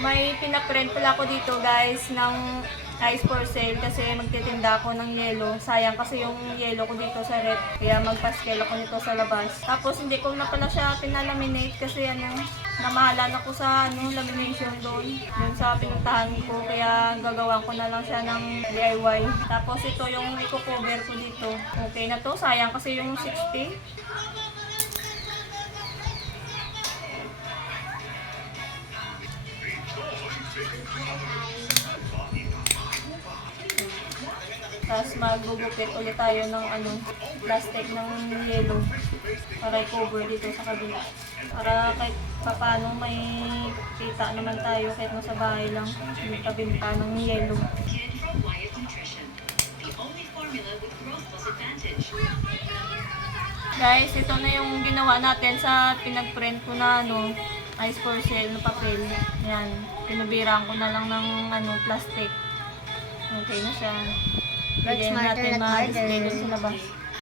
May pinaprint pala ako dito guys ng ice for sale kasi magtitinda ako ng yelo. Sayang kasi yung yelo ko dito sa rep. Kaya magpaskel ako nito sa labas. Tapos hindi ko na pala siya pinalaminate kasi namahalan ako sa lamination doon. Doon sa pinuntahan ko. Kaya gagawan ko na lang siya ng DIY. Tapos ito yung i-cover ko dito. Okay na to. Sayang kasi yung 60. Tapos magbubukit ulit tayo ng plastic ng yellow para i-cover dito sa kabila. Para kahit paano may kita naman tayo kahit nasa bahay lang may kabinta ng yellow. Guys, ito na yung ginawa natin sa pinag-print ko na ice for sale na papel. Yan, pinubiraan ko na lang ng plastic. Okay na siya. Work Bigyan smarter, natin not ma-display harder. doon sa labas.